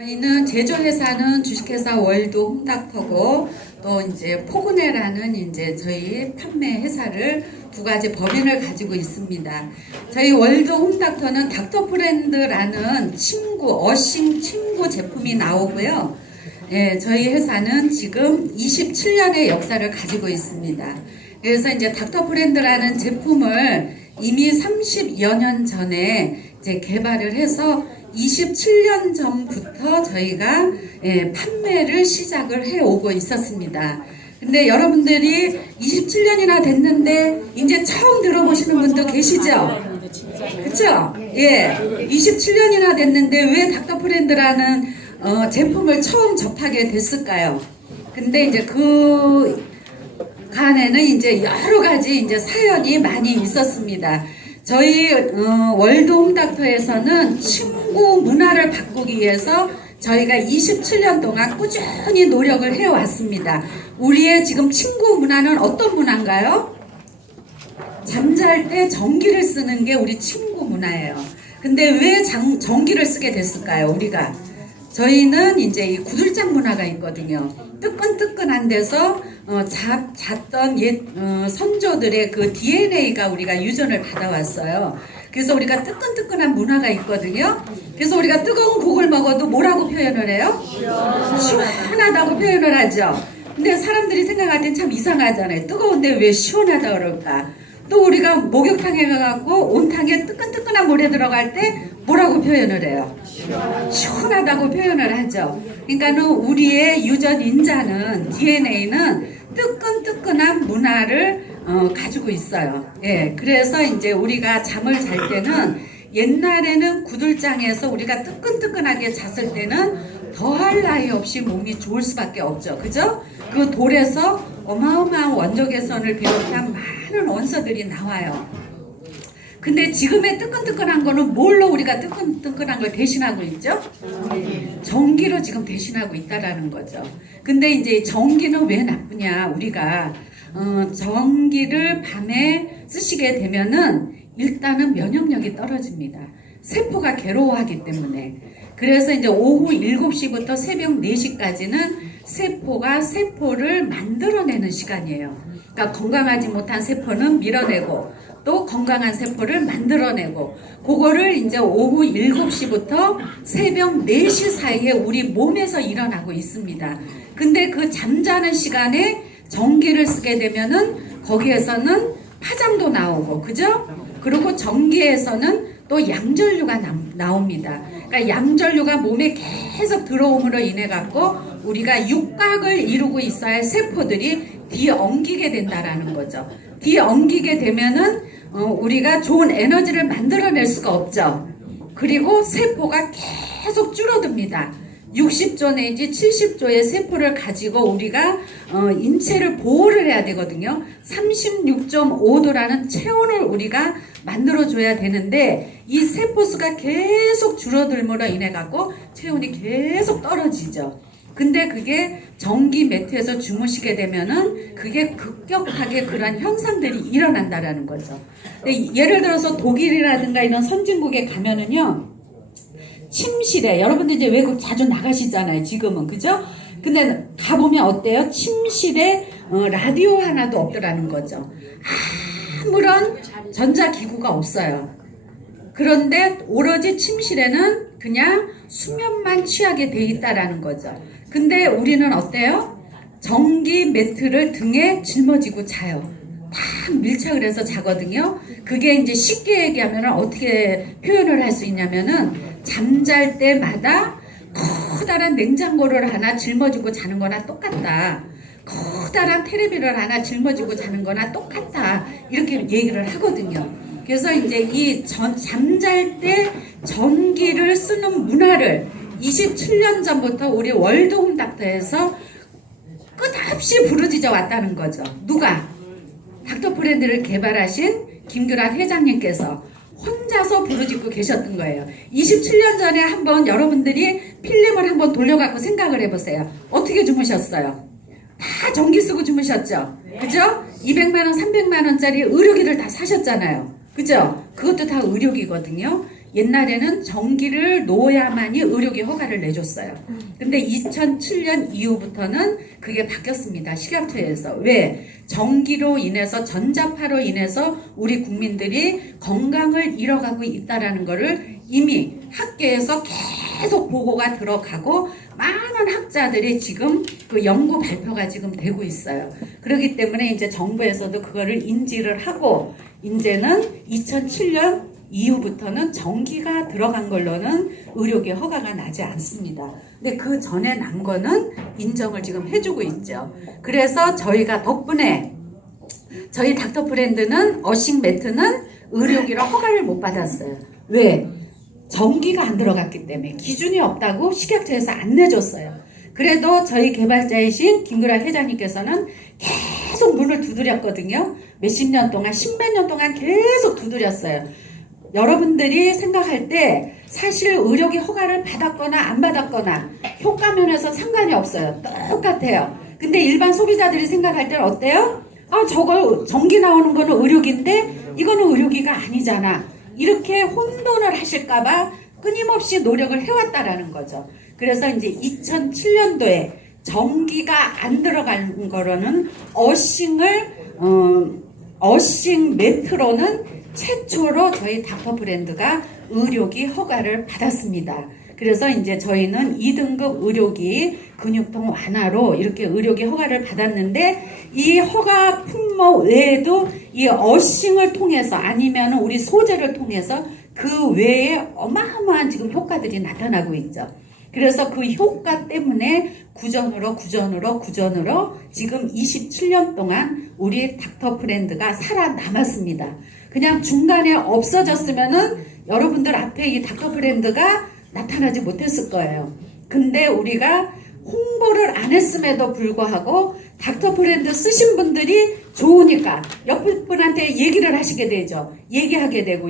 저희는 제조회사는 주식회사 월드 홈닥터고 또 이제 포그네라는 이제 저희 판매 회사를 두 가지 법인을 가지고 있습니다. 저희 월드 홈닥터는 닥터프렌드라는 어싱 침구 제품이 나오고요. 예, 저희 회사는 지금 27년의 역사를 가지고 있습니다. 그래서 이제 닥터프렌드라는 제품을 이미 30여 년 전에 이제 개발을 해서 27년 전부터 저희가 판매를 시작을 해오고 있었습니다. 근데 여러분들이 27년이나 됐는데 이제 처음 들어보시는 분도 계시죠? 그쵸? 예. 27년이나 됐는데 왜 닥터프렌드라는 제품을 처음 접하게 됐을까요? 근데 이제 그 간에는 이제 여러 가지 이제 사연이 많이 있었습니다. 저희 월드 홈닥터에서는 친구 문화를 바꾸기 위해서 저희가 27년 동안 꾸준히 노력을 해왔습니다. 우리의 지금 친구 문화는 어떤 문화인가요? 잠잘 때 전기를 쓰는 게 우리 친구 문화예요. 근데 왜 전기를 쓰게 됐을까요? 우리가 저희는 이제 이 구들장 문화가 있거든요. 뜨끈뜨끈한 데서 잤던 옛 선조들의 그 DNA가 우리가 유전을 받아왔어요. 그래서 우리가 뜨끈뜨끈한 문화가 있거든요. 그래서 우리가 뜨거운 국을 먹어도 뭐라고 표현을 해요? 시원하다고 표현을 하죠. 근데 사람들이 생각할 땐 참 이상하잖아요. 뜨거운데 왜 시원하다 그럴까? 또 우리가 목욕탕에 가갖고 온탕에 뜨끈뜨끈한 물에 들어갈 때 뭐라고 표현을 해요? 시원하다고 표현을 하죠. 그러니까는 우리의 유전 인자는 DNA는 뜨끈뜨끈한 문화를 가지고 있어요. 예, 그래서 이제 우리가 잠을 잘 때는 옛날에는 구들장에서 우리가 뜨끈뜨끈하게 잤을 때는 더할 나위 없이 몸이 좋을 수밖에 없죠. 그죠? 그 돌에서 어마어마한 원적외선을 비롯한 많은 원소들이 나와요. 근데 지금의 뜨끈뜨끈한 거는 뭘로 우리가 뜨끈뜨끈한 걸 대신하고 있죠? 전기로 지금 대신하고 있다라는 거죠. 근데 이제 전기는 왜 나쁘냐? 우리가 전기를 밤에 쓰시게 되면은 일단은 면역력이 떨어집니다. 세포가 괴로워하기 때문에. 그래서 이제 오후 7시부터 새벽 4시까지는 세포가 세포를 만들어내는 시간이에요. 그러니까 건강하지 못한 세포는 밀어내고 또 건강한 세포를 만들어내고 그거를 이제 오후 7시부터 새벽 4시 사이에 우리 몸에서 일어나고 있습니다. 근데 그 잠자는 시간에 전기를 쓰게 되면은 거기에서는 파장도 나오고 그죠? 그리고 전기에서는 또 양전류가 나옵니다. 그러니까 양전류가 몸에 계속 들어옴으로 인해 갖고 우리가 육각을 이루고 있어야 할 세포들이 뒤엉기게 된다라는 거죠. 뒤엉기게 되면은 우리가 좋은 에너지를 만들어낼 수가 없죠. 그리고 세포가 계속 줄어듭니다. 60조 내지 70조의 세포를 가지고 우리가 인체를 보호를 해야 되거든요. 36.5도라는 체온을 우리가 만들어줘야 되는데 이 세포수가 계속 줄어들므로 인해 갖고 체온이 계속 떨어지죠. 근데 그게 전기 매트에서 주무시게 되면은 그게 급격하게 그런 현상들이 일어난다라는 거죠. 예를 들어서 독일이라든가 이런 선진국에 가면은요. 침실에 여러분들 이제 외국 자주 나가시잖아요. 지금은 그죠? 근데 가보면 어때요? 침실에 라디오 하나도 없더라는 거죠. 아무런 전자기구가 없어요. 그런데 오로지 침실에는 그냥 수면만 취하게 돼 있다라는 거죠. 근데 우리는 어때요? 전기 매트를 등에 짊어지고 자요. 딱 밀착을 해서 자거든요. 그게 이제 쉽게 얘기하면 어떻게 표현을 할 수 있냐면은 잠잘 때마다 커다란 냉장고를 하나 짊어지고 자는 거나 똑같다. 커다란 테레비를 하나 짊어지고 자는 거나 똑같다. 이렇게 얘기를 하거든요. 그래서 이제 이 잠잘 때 전기를 쓰는 문화를 27년 전부터 우리 월드 홈닥터에서 끝없이 부르짖어 왔다는 거죠. 누가? 닥터프렌드를 개발하신 김규란 회장님께서 혼자서 부르짖고 계셨던 거예요. 27년 전에 한번 여러분들이 필름을 한번 돌려갖고 생각을 해보세요. 어떻게 주무셨어요? 다 전기 쓰고 주무셨죠? 그죠? 200만원, 300만원짜리 의료기를 다 사셨잖아요. 그죠? 그것도 다 의료기거든요. 옛날에는 전기를 놓아야만이 의료기 허가를 내줬어요. 근데 2007년 이후부터는 그게 바뀌었습니다. 식약처에서. 왜? 전기로 인해서, 전자파로 인해서 우리 국민들이 건강을 잃어가고 있다라는 거를 이미 학계에서 계속 보고가 들어가고 많은 학자들이 지금 그 연구 발표가 지금 되고 있어요. 그렇기 때문에 이제 정부에서도 그거를 인지를 하고 이제는 2007년 이후부터는 전기가 들어간 걸로는 의료기 허가가 나지 않습니다. 근데 그 전에 난 거는 인정을 지금 해주고 있죠. 그래서 저희가 덕분에 저희 닥터프렌드는 어싱 매트는 의료기로 허가를 못 받았어요. 왜? 전기가 안 들어갔기 때문에 기준이 없다고 식약처에서 안 내줬어요. 그래도 저희 개발자이신 김구락 회장님께서는 계속 문을 두드렸거든요. 몇십 년 동안, 십몇 년 동안 계속 두드렸어요. 여러분들이 생각할 때 사실 의료기 허가를 받았거나 안 받았거나 효과 면에서 상관이 없어요. 똑같아요. 근데 일반 소비자들이 생각할 때는 어때요? 아, 저거 전기 나오는 거는 의료기인데 이거는 의료기가 아니잖아. 이렇게 혼돈을 하실까봐 끊임없이 노력을 해왔다라는 거죠. 그래서 이제 2007년도에 전기가 안 들어간 거로는 어싱 매트로는 최초로 저희 닥터프렌드가 의료기 허가를 받았습니다. 그래서 이제 저희는 2등급 의료기 근육통 완화로 이렇게 의료기 허가를 받았는데 이 허가 품목 외에도 이 어싱을 통해서 아니면 우리 소재를 통해서 그 외에 어마어마한 지금 효과들이 나타나고 있죠. 그래서 그 효과 때문에 구전으로 지금 27년 동안 우리 닥터프렌드가 살아남았습니다. 그냥 중간에 없어졌으면은 여러분들 앞에 이 닥터프렌드가 나타나지 못했을 거예요. 근데 우리가 홍보를 안 했음에도 불구하고 닥터프렌드 쓰신 분들이 좋으니까 옆 분한테 얘기를 하시게 되죠. 얘기하게 되고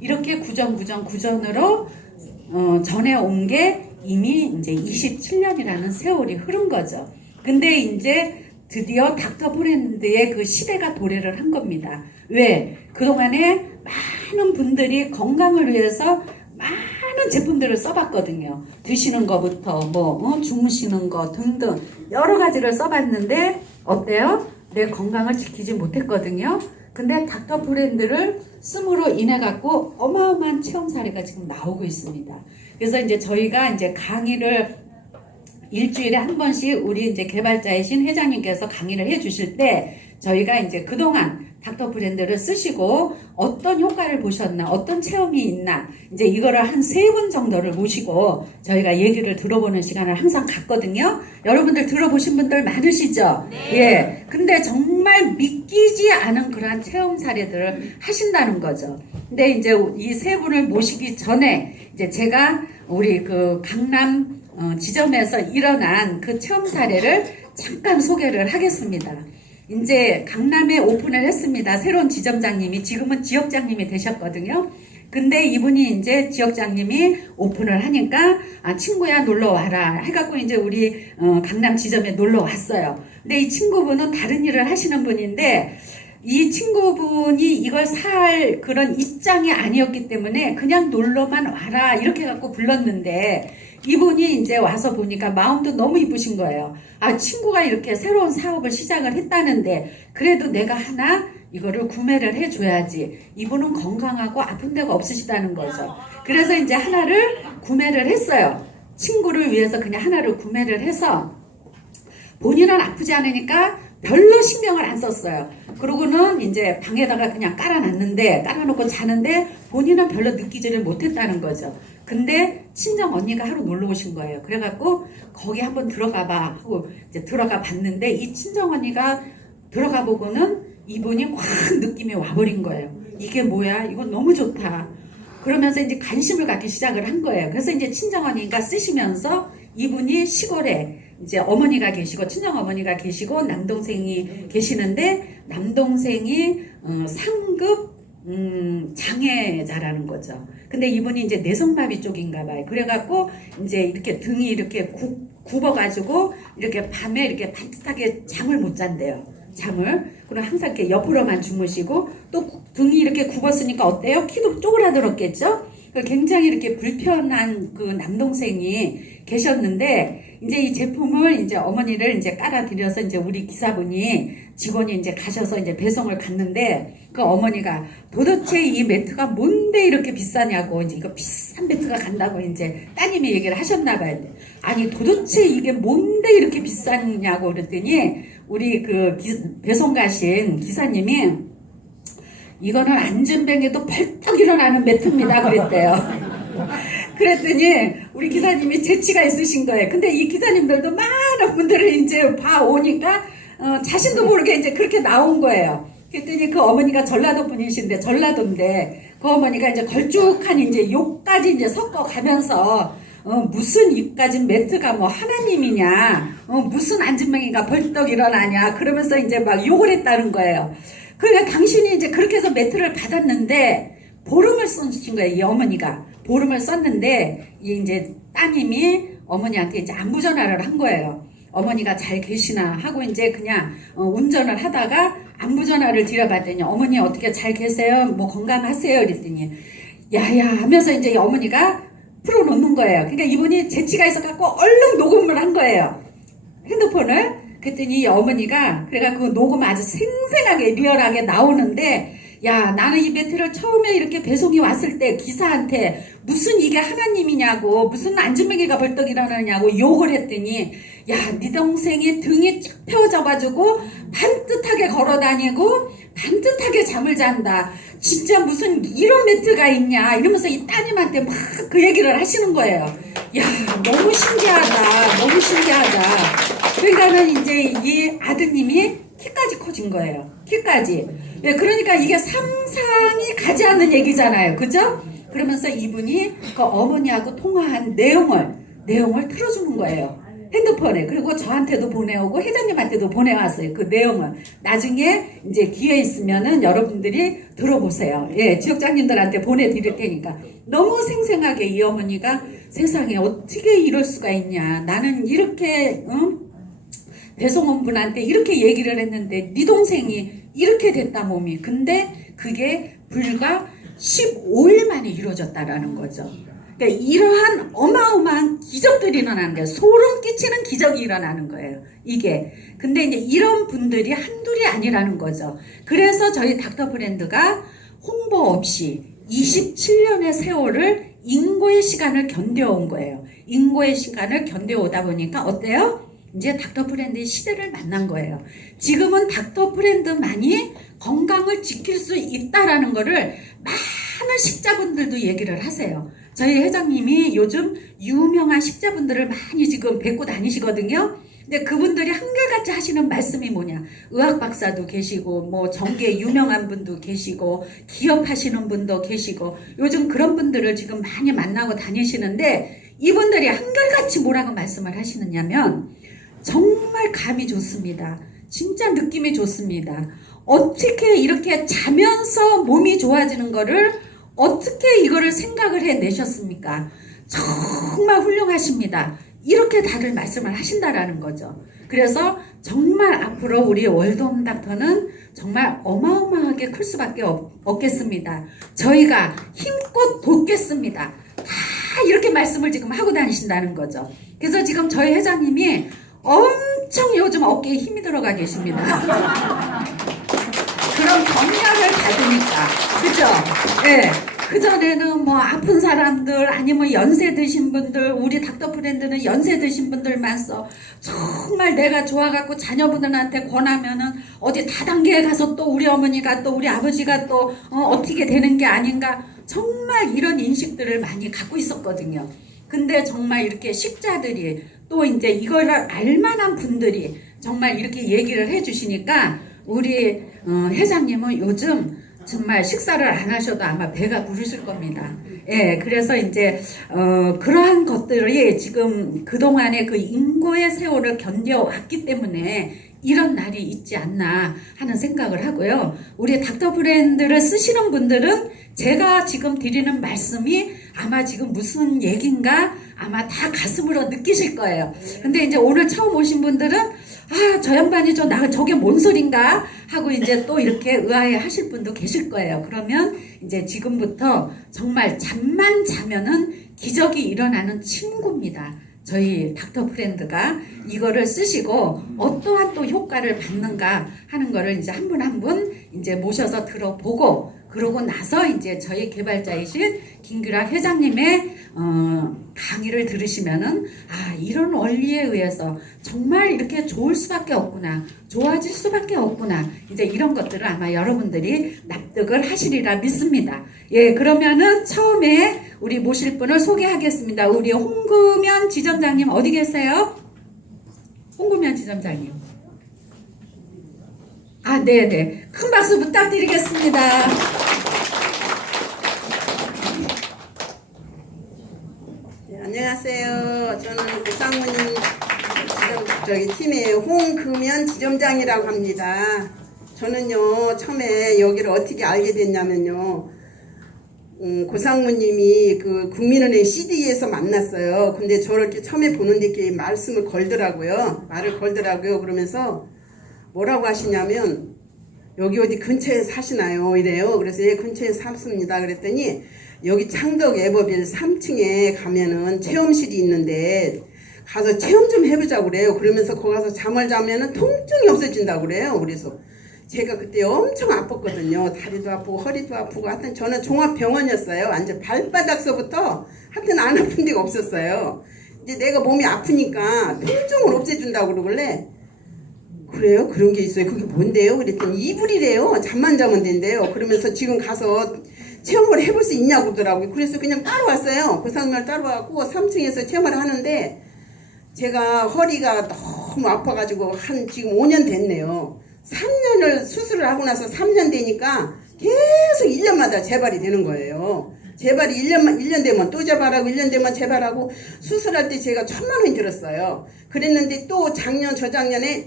이렇게 구전으로 전해온 게 이미 이제 27년이라는 세월이 흐른 거죠. 근데 이제 드디어 닥터프렌드의 그 시대가 도래를 한 겁니다. 왜? 그동안에 많은 분들이 건강을 위해서 많은 제품들을 써봤거든요. 드시는 거부터 주무시는 거 등등 여러 가지를 써봤는데 어때요? 내 건강을 지키지 못했거든요. 근데 닥터프렌드를 씀으로 인해 갖고 어마어마한 체험 사례가 지금 나오고 있습니다. 그래서 이제 저희가 이제 강의를 일주일에 한 번씩 우리 이제 개발자이신 회장님께서 강의를 해 주실 때 저희가 이제 그동안 닥터프렌드를 쓰시고 어떤 효과를 보셨나, 어떤 체험이 있나, 이제 이거를 한 3분 정도를 모시고 저희가 얘기를 들어보는 시간을 항상 갖거든요. 여러분들 들어보신 분들 많으시죠? 네. 예. 근데 정말 믿기지 않은 그러한 체험 사례들을 하신다는 거죠. 근데 이제 이 3분을 모시기 전에 이제 제가 우리 그 강남 지점에서 일어난 그 체험 사례를 잠깐 소개를 하겠습니다. 이제 강남에 오픈을 했습니다. 새로운 지점장님이 지금은 지역장님이 되셨거든요. 근데 이분이 이제 지역장님이 오픈을 하니까 친구야 놀러 와라 해갖고 이제 우리 강남 지점에 놀러 왔어요. 근데 이 친구분은 다른 일을 하시는 분인데 이 친구분이 이걸 살 그런 입장이 아니었기 때문에 그냥 놀러만 와라 이렇게 갖고 불렀는데 이분이 이제 와서 보니까 마음도 너무 이쁘신 거예요. 친구가 이렇게 새로운 사업을 시작을 했다는데 그래도 내가 하나 이거를 구매를 해줘야지. 이분은 건강하고 아픈 데가 없으시다는 거죠. 그래서 이제 하나를 구매를 했어요. 친구를 위해서 그냥 하나를 구매를 해서 본인은 아프지 않으니까 별로 신경을 안 썼어요. 그러고는 이제 방에다가 그냥 깔아놓고 자는데 본인은 별로 느끼지를 못했다는 거죠. 근데 친정 언니가 하루 놀러 오신 거예요. 그래갖고 거기 한번 들어가 봐 하고 이제 들어가 봤는데 이 친정 언니가 들어가 보고는 이분이 확 느낌이 와버린 거예요. 이게 뭐야? 이거 너무 좋다. 그러면서 이제 관심을 갖기 시작을 한 거예요. 그래서 이제 친정 언니가 쓰시면서 이분이 시골에 이제 어머니가 계시고 친정 어머니가 계시고 남동생이 계시는데 남동생이 상급 장애자라는 거죠. 근데 이분이 이제 내성마비 쪽인가 봐요. 그래갖고 이제 이렇게 등이 이렇게 굽어가지고 이렇게 밤에 이렇게 반듯하게 잠을 못 잔대요. 잠을. 그럼 항상 이렇게 옆으로만 주무시고 또 등이 이렇게 굽었으니까 어때요? 키도 쪼그라들었겠죠? 굉장히 이렇게 불편한 그 남동생이 계셨는데 이제 이 제품을 이제 어머니를 이제 깔아드려서 이제 우리 기사분이 직원이 이제 가셔서 이제 배송을 갔는데 그 어머니가 도대체 이 매트가 뭔데 이렇게 비싸냐고 이제 이거 비싼 매트가 간다고 이제 따님이 얘기를 하셨나 봐요. 아니 도대체 이게 뭔데 이렇게 비싸냐고 그랬더니 우리 그 배송 가신 기사님이 이거는 안전뱅이도 벌떡 일어나는 매트입니다 그랬대요. 그랬더니 우리 기사님이 재치가 있으신 거예요. 근데 이 기사님들도 많은 분들을 이제 봐오니까 자신도 모르게 이제 그렇게 나온 거예요. 그랬더니 그 어머니가 전라도 분이신데 전라도인데 그 어머니가 이제 걸쭉한 이제 욕까지 이제 섞어 가면서 무슨 입까지 매트가 뭐 하나님이냐, 무슨 안전뱅이가 벌떡 일어나냐 그러면서 이제 막 욕을 했다는 거예요. 그러니까 당신이 이제 그렇게 해서 매트를 받았는데 보름을 쓰신 거예요. 이 어머니가 보름을 썼는데 이제 따님이 어머니한테 이제 안부 전화를 한 거예요. 어머니가 잘 계시나 하고 이제 그냥 운전을 하다가 안부 전화를 드려봤더니 어머니 어떻게 잘 계세요? 뭐 건강하세요? 그랬더니 야야 하면서 이제 어머니가 풀어놓는 거예요. 그러니까 이분이 재치가 있어갖고 얼른 녹음을 한 거예요. 핸드폰을. 그랬더니 어머니가 그래가 그 녹음 아주 생생하게 리얼하게 나오는데 야 나는 이 매트를 처음에 이렇게 배송이 왔을 때 기사한테 무슨 이게 하나님이냐고 무슨 안전뱅이가 벌떡 일어나냐고 욕을 했더니 야 네 동생이 등이 쭉 펴져가지고 반듯하게 걸어다니고 반듯하게 잠을 잔다. 진짜 무슨 이런 매트가 있냐 이러면서 이 따님한테 막 그 얘기를 하시는 거예요. 야 너무 신기하다 너무 신기하다. 그러니까는 이제 이 아드님이 키까지 커진 거예요. 키까지. 예, 그러니까 이게 상상이 가지 않는 얘기잖아요. 그죠? 그러면서 이분이 그 어머니하고 통화한 내용을 틀어주는 거예요. 핸드폰에. 그리고 저한테도 보내오고 회장님한테도 보내왔어요. 그 내용을. 나중에 이제 기회 있으면은 여러분들이 들어보세요. 예, 지역장님들한테 보내드릴 테니까. 너무 생생하게 이 어머니가 세상에 어떻게 이럴 수가 있냐. 나는 이렇게, 배송원 분한테 이렇게 얘기를 했는데 네 동생이 이렇게 됐다 몸이. 근데 그게 불과 15일 만에 이루어졌다라는 거죠. 그러니까 이러한 어마어마한 기적들이 일어나는 거예요. 소름 끼치는 기적이 일어나는 거예요. 이게. 근데 이제 이런 분들이 한둘이 아니라는 거죠. 그래서 저희 닥터프렌드가 홍보 없이 27년의 세월을 인고의 시간을 견뎌온 거예요. 인고의 시간을 견뎌오다 보니까 어때요? 이제 닥터프렌드의 시대를 만난 거예요. 지금은 닥터프렌드만이 건강을 지킬 수 있다라는 거를 많은 식자분들도 얘기를 하세요. 저희 회장님이 요즘 유명한 식자분들을 많이 지금 뵙고 다니시거든요. 근데 그분들이 한결같이 하시는 말씀이 뭐냐. 의학 박사도 계시고 뭐 정계 유명한 분도 계시고 기업하시는 분도 계시고 요즘 그런 분들을 지금 많이 만나고 다니시는데 이분들이 한결같이 뭐라고 말씀을 하시느냐면 정말 감이 좋습니다. 진짜 느낌이 좋습니다. 어떻게 이렇게 자면서 몸이 좋아지는 거를 어떻게 이거를 생각을 해내셨습니까? 정말 훌륭하십니다. 이렇게 다들 말씀을 하신다라는 거죠. 그래서 정말 앞으로 우리 월드홈 닥터는 정말 어마어마하게 클 수밖에 없겠습니다. 저희가 힘껏 돕겠습니다. 다 이렇게 말씀을 지금 하고 다니신다는 거죠. 그래서 지금 저희 회장님이 엄청 요즘 어깨에 힘이 들어가 계십니다. 그런 격려를 받으니까. 그죠? 예. 그전에는 뭐 아픈 사람들 아니면 연세 드신 분들 우리 닥터프렌드는 연세 드신 분들만 써 정말 내가 좋아갖고 자녀분들한테 권하면은 어디 다단계에 가서 또 우리 어머니가 또 우리 아버지가 또 어떻게 되는 게 아닌가 정말 이런 인식들을 많이 갖고 있었거든요. 근데 정말 이렇게 식자들이 또 이제 이걸 알만한 분들이 정말 이렇게 얘기를 해주시니까 우리 회장님은 요즘 정말 식사를 안 하셔도 아마 배가 부르실 겁니다. 예, 그래서 이제 그러한 것들이 지금 그동안의 그 인고의 세월을 견뎌왔기 때문에 이런 날이 있지 않나 하는 생각을 하고요. 우리 닥터프렌드를 쓰시는 분들은 제가 지금 드리는 말씀이 아마 지금 무슨 얘긴가 아마 다 가슴으로 느끼실 거예요. 근데 이제 오늘 처음 오신 분들은 저 양반이 저게 뭔 소린가 하고 이제 또 이렇게 의아해 하실 분도 계실 거예요. 그러면 이제 지금부터 정말 잠만 자면은 기적이 일어나는 친구입니다. 저희 닥터 프렌드가 이거를 쓰시고 어떠한 또 효과를 받는가 하는 거를 이제 한 분 한 분 이제 모셔서 들어보고, 그러고 나서 이제 저희 개발자이신 김규락 회장님의 강의를 들으시면은 이런 원리에 의해서 정말 이렇게 좋을 수밖에 없구나, 좋아질 수밖에 없구나, 이제 이런 것들을 아마 여러분들이 납득을 하시리라 믿습니다. 예, 그러면은 처음에 우리 모실 분을 소개하겠습니다. 우리 홍금연 지점장님 어디 계세요? 홍금연 지점장님. 네네. 큰 박수 부탁드리겠습니다. 네, 안녕하세요. 저는 고상무님 팀의 홍금연 지점장이라고 합니다. 저는요, 처음에 여기를 어떻게 알게 됐냐면요, 고상무님이 그 국민은행 CD에서 만났어요. 근데 저를 이렇게 처음에 보는데 이렇게 말을 걸더라고요. 그러면서 뭐라고 하시냐면, 여기 어디 근처에 사시나요? 이래요. 그래서 예, 근처에 삽니다. 그랬더니 여기 창덕 에버빌 3층에 가면은 체험실이 있는데 가서 체험 좀 해보자고 그래요. 그러면서 거기 가서 잠을 자면은 통증이 없어진다고 그래요. 그래서 제가 그때 엄청 아팠거든요. 다리도 아프고 허리도 아프고, 하여튼 저는 종합병원이었어요. 완전 발바닥서부터 하여튼 안 아픈 데가 없었어요. 이제 내가 몸이 아프니까 통증을 없애준다고 그러길래, 그래요? 그런 게 있어요. 그게 뭔데요? 그랬더니 이불이래요. 잠만 자면 된대요. 그러면서 지금 가서 체험을 해볼 수 있냐고 그러더라고요. 그래서 그냥 따라왔어요. 고상면 따라왔고 3층에서 체험을 하는데, 제가 허리가 너무 아파가지고 지금 5년 됐네요. 3년을 수술을 하고 나서 3년 되니까 계속 1년마다 재발이 되는 거예요. 재발이 1년 되면 또 재발하고 1년 되면 재발하고, 수술할 때 제가 1,000만 원이 들었어요. 그랬는데 또 작년 저작년이죠.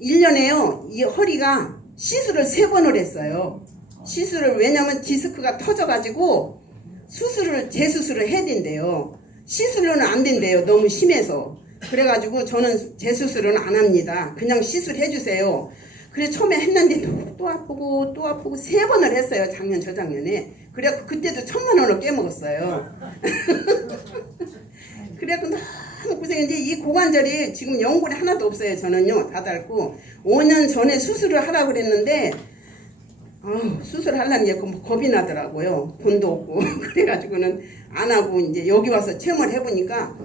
1년에요. 이 허리가 시술을 3번을 했어요. 시술을, 왜냐면 디스크가 터져가지고 재수술을 해야 된대요. 시술로는 안 된대요. 너무 심해서. 그래가지고 저는 재수술은 안 합니다. 그냥 시술해주세요. 그래 처음에 했는데 또 아프고 3번을 했어요. 작년 저작년에. 그래갖고 그때도 1,000만 원을 깨먹었어요. 그래갖고 너무 고생했는데 이 고관절이 지금 연골이 하나도 없어요. 저는요, 다 닳고 5년 전에 수술을 하라고 그랬는데 수술하려는 게 겁이 나더라고요. 돈도 없고. 그래가지고는 안 하고 이제 여기 와서 체험을 해보니까,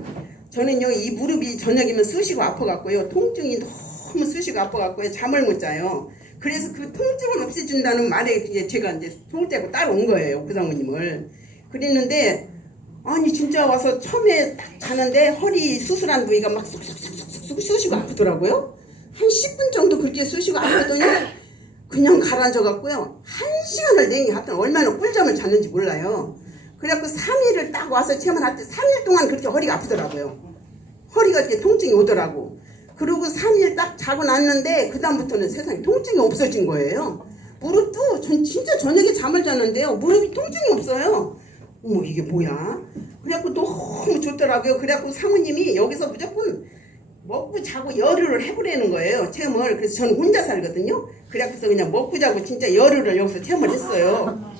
저는요, 이 무릎이 저녁이면 쑤시고 아파갖고요, 통증이 너무 쑤시고 아파갖고요, 잠을 못 자요. 그래서 그 통증을 없애준다는 말에 이제 제가 이제 손을 떼고 따라온 거예요, 그 사모님을. 그랬는데, 진짜 와서 처음에 딱 자는데 허리 수술한 부위가 막 쑥쑥쑥쑥 쑤시고 아프더라고요. 한 10분 정도 그렇게 쑤시고 아프더니 그냥 가라앉아갖고요, 1시간을 내니 하여튼 얼마나 꿀잠을 잤는지 몰라요. 그래갖고 3일을 딱 와서 체험을 할 때 3일 동안 그렇게 허리가 아프더라고요. 허리가 이렇게 통증이 오더라고. 그리고 3일 딱 자고 났는데 그다음부터는 세상에 통증이 없어진 거예요. 무릎도 전 진짜 저녁에 잠을 잤는데요, 무릎이 통증이 없어요. 어머, 이게 뭐야? 그래갖고 너무 좋더라고요. 그래갖고 사모님이 여기서 무조건 먹고 자고 열흘을 해보라는 거예요, 체험을. 그래서 저는 혼자 살거든요. 그래갖고서 그냥 먹고 자고 진짜 열흘을 여기서 체험을 했어요.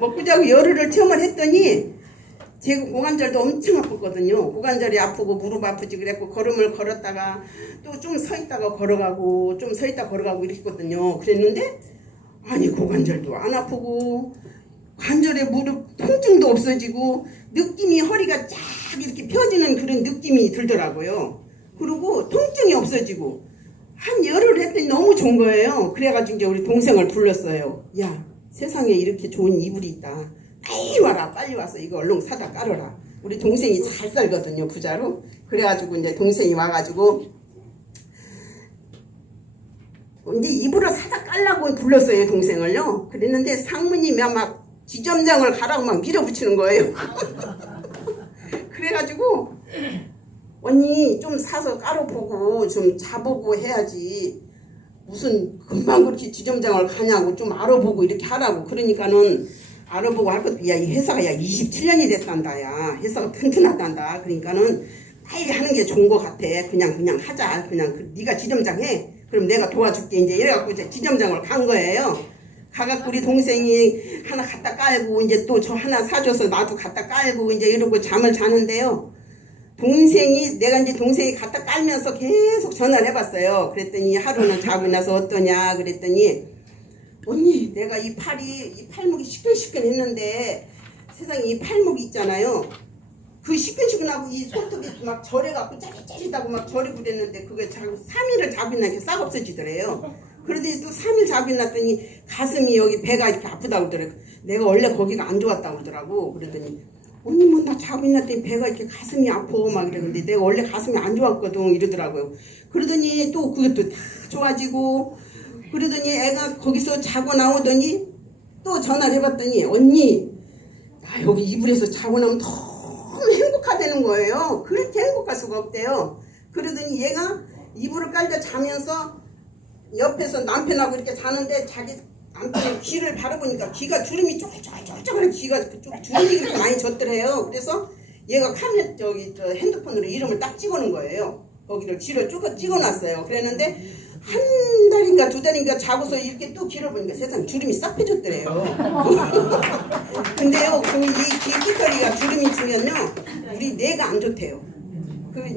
먹고 자고 열흘을 체험을 했더니 제가 고관절도 엄청 아팠거든요. 고관절이 아프고 무릎 아프지. 그래갖고 걸음을 걸었다가 또 좀 서 있다가 걸어가고 좀 서 있다가 걸어가고 이랬거든요. 그랬는데 고관절도 안 아프고 관절에 무릎 통증도 없어지고 느낌이 허리가 쫙 이렇게 펴지는 그런 느낌이 들더라고요. 그리고 통증이 없어지고 한 열흘 했더니 너무 좋은 거예요. 그래가지고 이제 우리 동생을 불렀어요. 야, 세상에 이렇게 좋은 이불이 있다. 빨리 와라. 빨리 와서 이거 얼른 사다 깔아라. 우리 동생이 잘 살거든요, 부자로. 그래가지고 이제 동생이 와가지고 이제 이불을 사다 깔라고 불렀어요, 동생을요. 그랬는데 상무님이 막 지점장을 가라고 막 밀어붙이는 거예요. 그래가지고 언니 좀 사서 깔아보고 좀 자보고 해야지, 무슨 금방 그렇게 지점장을 가냐고, 좀 알아보고 이렇게 하라고. 그러니까는 알아보고 할 것도 야이 회사가 야 27년이 됐단다 야 회사가 튼튼하단다 그러니까는 빨리 하는 게 좋은 것 같아 그냥 하자 그냥 네가 지점장 해 그럼 내가 도와줄게 이제 이래갖고 이제 지점장을 간 거예요. 가갖고 우리 동생이 하나 갖다 깔고 이제 또 저 하나 사줘서 나도 갖다 깔고 이제 이러고 잠을 자는데요. 내가 이제 동생이 갖다 깔면서 계속 전화를 해봤어요. 그랬더니 하루는 자고 나서 어떠냐 그랬더니 언니 내가 이 팔목이 시큰시큰했는데 세상에 이 팔목이 있잖아요. 그 시큰시큰하고 이 손톱이 막 저래갖고 짜릿짜릿하고 막 저리고 그랬는데 그게 자꾸 3일을 자고 있나 이렇게 싹 없어지더래요. 그러더니 또 3일 자고 있났더니 가슴이 여기 배가 이렇게 아프다고 그러더라고. 내가 원래 거기가 안 좋았다고 그러더라고. 그러더니 언니 뭐 나 자고 있났더니 배가 이렇게 가슴이 아파 막 이러는데 내가 원래 가슴이 안 좋았거든 이러더라고요. 그러더니 또 그것도 다 좋아지고 그러더니 애가 거기서 자고 나오더니 또 전화를 해봤더니 언니 나 여기 이불에서 자고 나면 너무 행복하다는 거예요. 그렇게 행복할 수가 없대요. 그러더니 얘가 이불을 깔다 자면서 옆에서 남편하고 이렇게 자는데 자기 남편의 귀를 바라보니까 귀가 주름이 쪼글쪼글쪼글 귀가 주름이 그렇게 많이 졌더래요. 그래서 얘가 핸드폰으로 이름을 딱 찍어놓은 거예요. 거기를 귀를 쭉 찍어놨어요. 그랬는데 한 달인가 두 달인가 자고서 이렇게 또 귀를 보니까 세상 주름이 싹 펴졌더래요. 근데요, 이 귀 깃털이가 주름이 지면요, 우리 뇌가 안 좋대요.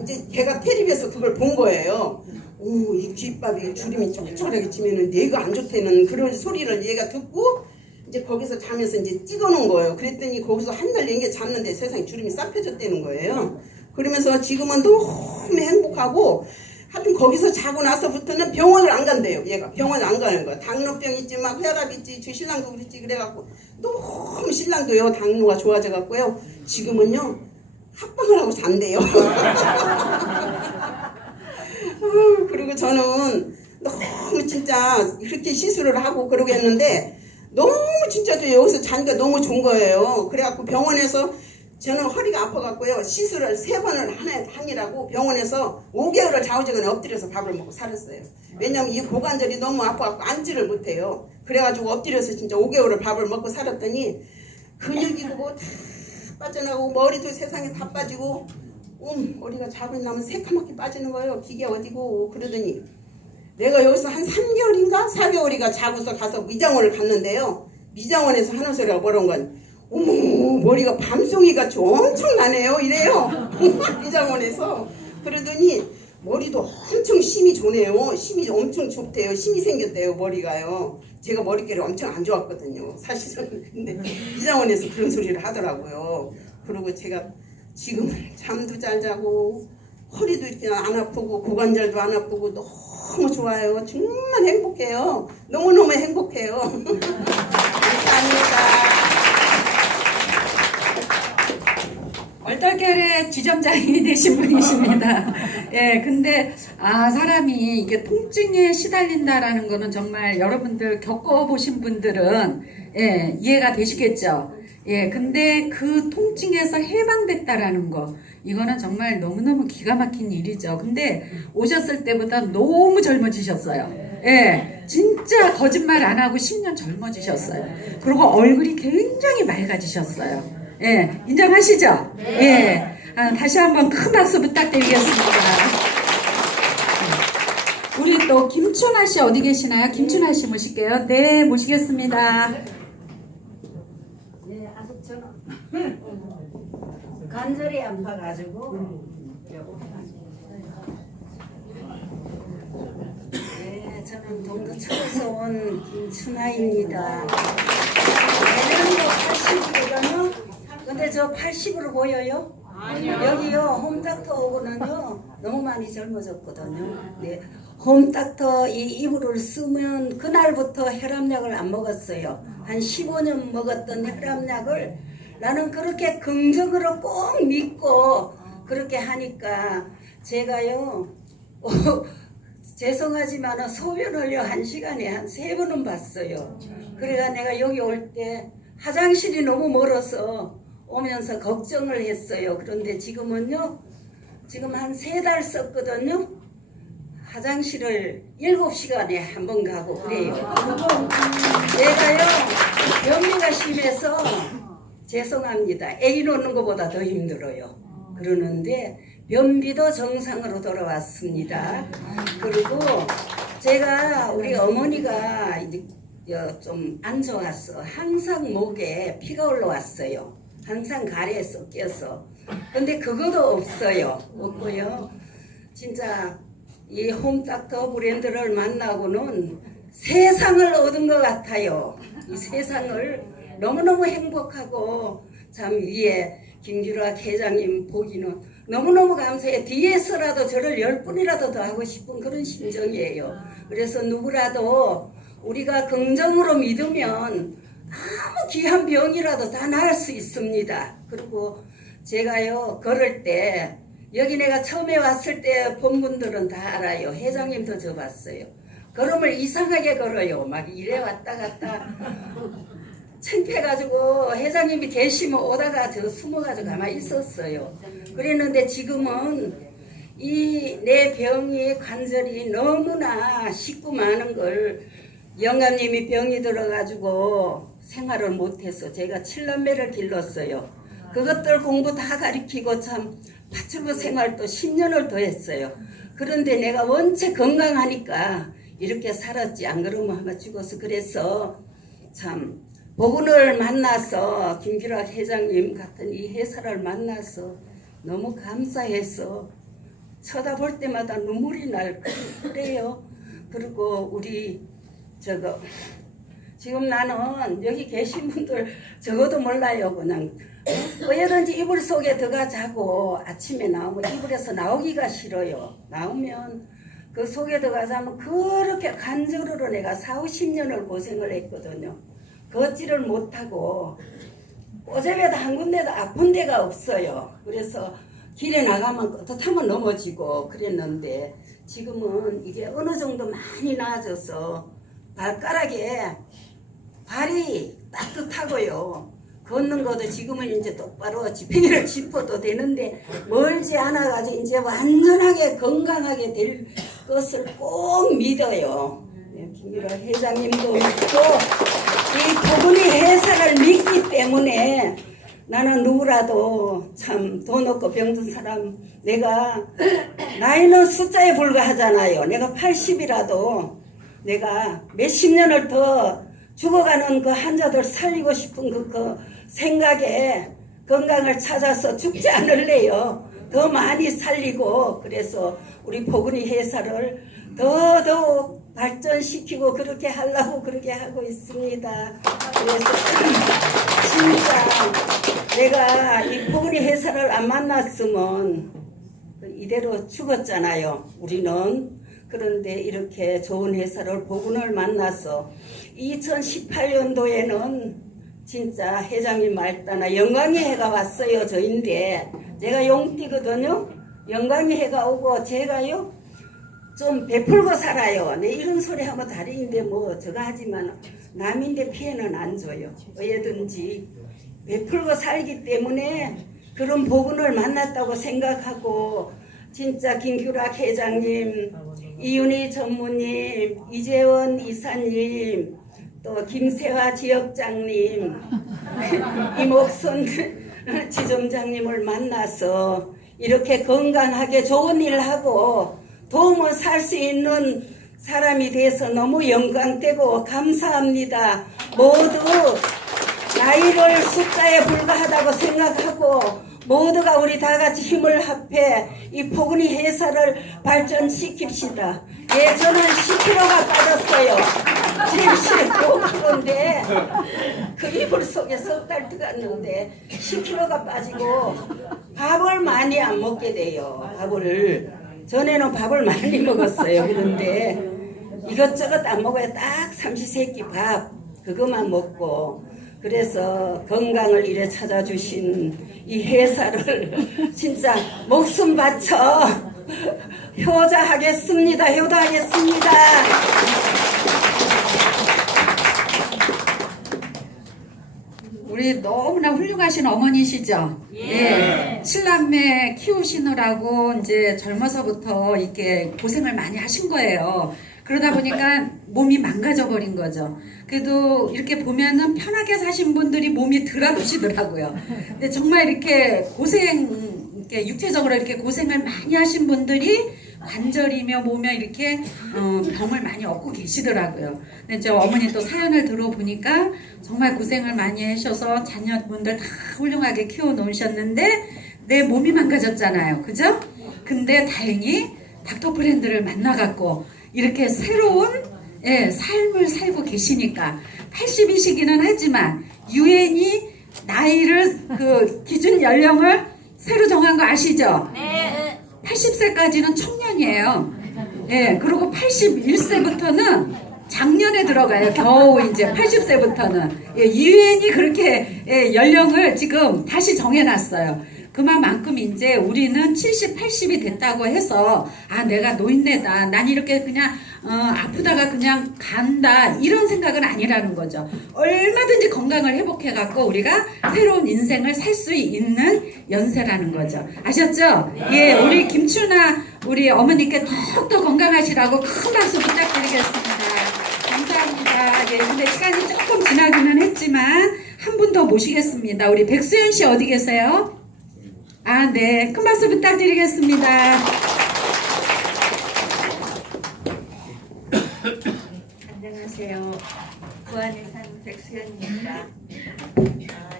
이제 걔가 텔레비에서 그걸 본 거예요. 오, 이 귓밥이 주름이 쪼글쪼글하게 지면은 뇌가 안 좋다는 그런 소리를 얘가 듣고 이제 거기서 자면서 이제 찍어놓은 거예요. 그랬더니 거기서 한 달 넘게 잤는데 세상에 주름이 싹 펴졌다는 거예요. 그러면서 지금은 너무 행복하고 하여튼 거기서 자고 나서부터는 병원을 안 간대요. 얘가 병원을 안 가는 거야. 당뇨병 있지 막 혈압 있지 저 신랑도 그랬지 그래갖고 너무 신랑도요 당뇨가 좋아져갖고요 지금은요 합방을 하고 잔대요. 그리고 저는 너무 진짜 그렇게 시술을 하고 그러고 했는데 너무 진짜 저 여기서 자니까 너무 좋은 거예요. 그래갖고 병원에서 저는 허리가 아파갖고요 시술을 3번을 하니라고 병원에서 5개월을 좌우지간에 엎드려서 밥을 먹고 살았어요. 왜냐면 이 고관절이 너무 아파갖고 앉지를 못해요. 그래가지고 엎드려서 진짜 5개월을 밥을 먹고 살았더니 근육이고 뭐 다 빠져나가고 머리도 세상에 다 빠지고 머리가 자고 나면 새카맣게 빠지는 거예요. 기계 어디고 그러더니 내가 여기서 한 3개월인가 4개월인가 자고서 가서 미장원을 갔는데요. 미장원에서 하는 소리가 뭐란 건 어머 머리가 밤송이같이 엄청 나네요 이래요. 미장원에서 그러더니 머리도 엄청 심이 좋네요. 심이 엄청 좋대요. 심이 생겼대요 머리가요. 제가 머릿결이 엄청 안 좋았거든요 사실은. 근데 미장원에서 그런 소리를 하더라고요. 그리고 제가 지금은 잠도 잘 자고 허리도 이렇게 안 아프고 고관절도 안 아프고 너무 좋아요. 정말 행복해요. 너무너무 행복해요. 감사합니다. 얼떨결에 지점장이 되신 분이십니다. 예, 근데 사람이 이게 통증에 시달린다라는 거는 정말 여러분들 겪어보신 분들은 예, 이해가 되시겠죠. 예, 근데 그 통증에서 해방됐다라는 거 이거는 정말 너무너무 기가 막힌 일이죠. 근데 오셨을 때보다 너무 젊어지셨어요. 예, 진짜 거짓말 안 하고 10년 젊어지셨어요. 그리고 얼굴이 굉장히 맑아지셨어요. 예, 인정하시죠? 예, 다시 한번 큰 박수 부탁드리겠습니다. 우리 또 김춘아 씨 어디 계시나요? 김춘아 씨 모실게요. 네, 모시겠습니다. 네, 아직 저는 관절이 아파가지고 네, 저는 동두천에서 온 김춘아입니다. 내년도 80이거든요. 근데 저 80으로 보여요? 아니요. 여기요 홈닥터 오고는요 너무 많이 젊어졌거든요. 네, 홈닥터 이 이불을 쓰면 그날부터 혈압약을 안 먹었어요. 한 15년 먹었던 혈압약을 나는 그렇게 긍정으로 꼭 믿고 그렇게 하니까 제가요 죄송하지만 소변을요 1시간에 한 3번은 봤어요. 그래가 내가 여기 올 때 화장실이 너무 멀어서 오면서 걱정을 했어요. 그런데 지금은요 지금 한 3달 썼거든요. 화장실을 7시간에 한 번 가고 그래요. 내가요 변비가 심해서 죄송합니다. 애기 놓는 것보다 더 힘들어요. 그러는데 변비도 정상으로 돌아왔습니다. 그리고 제가 우리 어머니가 좀 안 좋았어. 항상 목에 피가 올라왔어요. 항상 가래에 섞여서. 근데 그것도 없어요. 없고요. 진짜 이 홈닥터 브랜드를 만나고는 세상을 얻은 것 같아요. 이 세상을 너무너무 행복하고 참 위에 김규락 회장님 보기는 너무너무 감사해요. 뒤에서라도 저를 10분이라도 더 하고 싶은 그런 심정이에요. 그래서 누구라도 우리가 긍정으로 믿으면 아무 귀한 병이라도 다 나을 수 있습니다. 그리고 제가요 걸을 때 여기 내가 처음에 왔을 때 본 분들은 다 알아요. 회장님도 저 봤어요. 걸음을 이상하게 걸어요. 막 이래 왔다 갔다 창피해가지고 회장님이 계시면 오다가 저 숨어가지고 가만히 있었어요. 그랬는데 지금은 이 내 병이 관절이 너무나 식구 많은 걸 영감님이 병이 들어가지고 생활을 못해서 제가 7남매를 길렀어요. 그것들 공부 다 가르치고 참 파출부 생활도 10년을 더 했어요. 그런데 내가 원체 건강하니까 이렇게 살았지. 안 그러면 아마 죽어서. 그래서 참 복운을 만나서 김규락 회장님 같은 이 회사를 만나서 너무 감사해서 쳐다볼 때마다 눈물이 날 그래요. 그리고 우리 지금 나는 여기 계신 분들 적어도 몰라요. 그냥 어디든지 이불 속에 들어가 자고 아침에 나오면 이불에서 나오기가 싫어요. 나오면 그 속에 들어가 자면 그렇게 간절으로 내가 40-50년을 고생을 했거든요. 걷지를 못하고 오새에도 한 군데도 아픈 데가 없어요. 그래서 길에 나가면 떳떳하면 넘어지고 그랬는데 지금은 이게 어느 정도 많이 나아져서 발가락에 발이 따뜻하고요. 걷는 것도 지금은 이제 똑바로 지팡이를 짚어도 되는데 멀지 않아가지고 이제 완전하게 건강하게 될 것을 꼭 믿어요. 김규락 회장님도 믿고 이 복운이 회사를 믿기 때문에 나는 누구라도 참 돈 없고 병든 사람 내가 나이는 숫자에 불과하잖아요. 내가 80이라도 내가 몇십 년을 더 죽어가는 그 환자들 살리고 싶은 그 생각에 건강을 찾아서 죽지 않을래요. 더 많이 살리고 그래서 우리 복운이 회사를 더더욱 발전시키고 그렇게 하려고 그렇게 하고 있습니다. 그래서 진짜 내가 이 복운이 회사를 안 만났으면 이대로 죽었잖아요. 우리는. 그런데 이렇게 좋은 회사를 복운을 만나서 2018년도에는 진짜 회장님 말따나 영광의 해가 왔어요. 저인데 제가 용띠거든요. 영광의 해가 오고 제가요 좀 베풀고 살아요. 내 이런 소리 하면 다른데 뭐 저거 하지만 남인데 피해는 안 줘요. 어디든지 베풀고 살기 때문에 그런 복운을 만났다고 생각하고 진짜 김규락 회장님, 이윤희 전무님, 이재원 이사님, 또 김세화 지역장님, 이목선 지점장님을 만나서 이렇게 건강하게 좋은 일 하고 도움을 살 수 있는 사람이 돼서 너무 영광되고 감사합니다. 모두 나이를 숫자에 불과하다고 생각하고 모두가 우리 다 같이 힘을 합해 이 복운이 회사를 발전시킵시다. 예, 저는 10kg가 빠졌어요. 75kg인데 그 이불 속에 석 달 들어갔는데 10kg가 빠지고 밥을 많이 안 먹게 돼요. 밥을 전에는 밥을 많이 먹었어요. 그런데 이것저것 안 먹어야 딱 삼시세끼 밥 그것만 먹고 그래서 건강을 이래 찾아주신 이 회사를 진짜 목숨 바쳐 효자하겠습니다. 효도하겠습니다. 우리 너무나 훌륭하신 어머니시죠? 예. 7남매 키우시느라고 이제 젊어서부터 이렇게 고생을 많이 하신 거예요. 그러다 보니까 몸이 망가져 버린 거죠. 그래도 이렇게 보면은 편하게 사신 분들이 몸이 덜 아프시더라고요. 근데 정말 이렇게 이렇게 육체적으로 이렇게 고생을 많이 하신 분들이 관절이며 뭐며 이렇게 병을 많이 얻고 계시더라고요. 근데 저 어머니 또 사연을 들어보니까 정말 고생을 많이 하셔서 자녀분들 다 훌륭하게 키워 놓으셨는데 내 몸이 망가졌잖아요. 그죠? 근데 다행히 닥터프렌드를 만나갖고 이렇게 새로운 삶을 살고 계시니까 80이시기는 하지만 유엔이 나이를 그 기준 연령을 새로 정한 거 아시죠? 네. 80세까지는 청년이에요. 예, 그리고 81세부터는 작년에 들어가요. 겨우 이제 80세부터는. 예, 유엔이 그렇게 연령을 지금 다시 정해놨어요. 그만큼 이제 우리는 70, 80이 됐다고 해서 내가 노인네다. 난 이렇게 그냥 아프다가 그냥 간다. 이런 생각은 아니라는 거죠. 얼마든지 건강을 회복해갖고 우리가 새로운 인생을 살 수 있는 연세라는 거죠. 아셨죠? 예, 우리 김춘아 우리 어머니께 더욱더 건강하시라고 큰 박수 부탁드리겠습니다. 감사합니다. 예, 근데 시간이 조금 지나기는 했지만 한 분 더 모시겠습니다. 우리 백수연 씨 어디 계세요? 네. 큰 박수 부탁드리겠습니다. 안녕하세요. 부안에 사는 백수연입니다.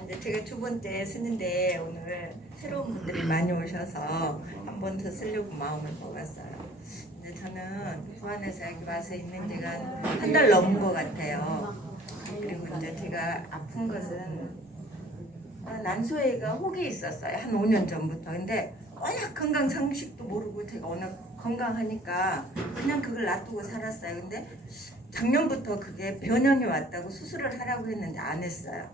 이제 제가 두 번째 쓰는데 오늘 새로운 분들이 많이 오셔서 한 번 더 쓰려고 마음을 먹었어요. 근데 저는 부안에서 여기 와서 있는 지가 한 달 넘은 것 같아요. 그리고 이제 제가 아픈 것은 난소애가 혹이 있었어요. 한 5년 전부터. 근데 워낙 건강 상식도 모르고 제가 워낙 건강하니까 그냥 그걸 놔두고 살았어요. 근데 작년부터 그게 변형이 왔다고 수술을 하라고 했는데 안 했어요.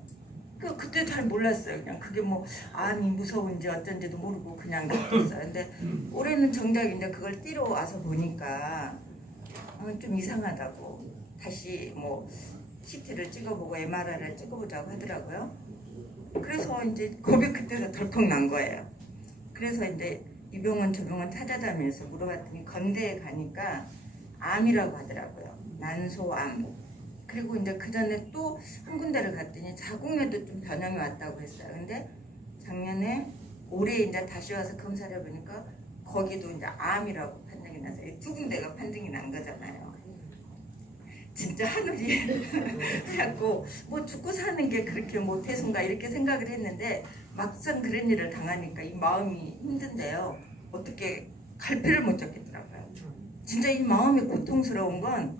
그때 잘 몰랐어요. 그냥 그게 뭐 암이 무서운지 어쩐지도 모르고 그냥 놔뒀어요. 근데 올해는 정작 이제 그걸 띠러 와서 보니까 좀 이상하다고 다시 뭐 CT를 찍어보고 MRI를 찍어보자고 하더라고요. 그래서 이제 겁이 그때서 덜컥 난 거예요. 그래서 이제 이 병원 저 병원 찾아다니면서 물어봤더니 건대에 가니까 암이라고 하더라고요. 난소암. 그리고 이제 그 전에 또 한 군데를 갔더니 자궁에도 좀 변형이 왔다고 했어요. 근데 작년에 올해 이제 다시 와서 검사를 해보니까 거기도 이제 암이라고 판정이 나서 두 군데가 판정이 난 거잖아요. 진짜 하늘이 자꾸 뭐 죽고 사는 게 그렇게 못해서인가 이렇게 생각을 했는데 막상 그런 일을 당하니까 이 마음이 힘든데요. 어떻게 갈피를 못 잡겠더라고요. 진짜 이 마음이 고통스러운 건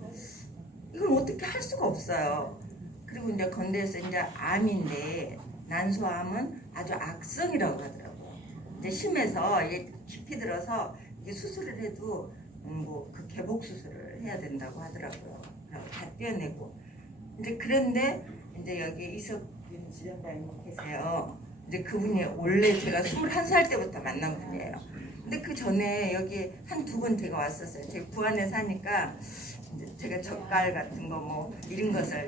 이걸 어떻게 할 수가 없어요. 그리고 이제 건대에서 이제 암인데 난소암은 아주 악성이라고 하더라고요. 이제 심해서 이게 깊이 들어서 이게 수술을 해도 뭐 그 개복 수술을 해야 된다고 하더라고요. 다 떼어내고. 이제 그런데 이제 여기 이석균 지점장님 계세요. 이제 그분이 원래 제가 21살 때부터 만난 분이에요. 근데 그 전에 여기 한 두 번 제가 왔었어요. 제가 부안에 사니까 이제 제가 젓갈 같은 거 뭐 이런 것을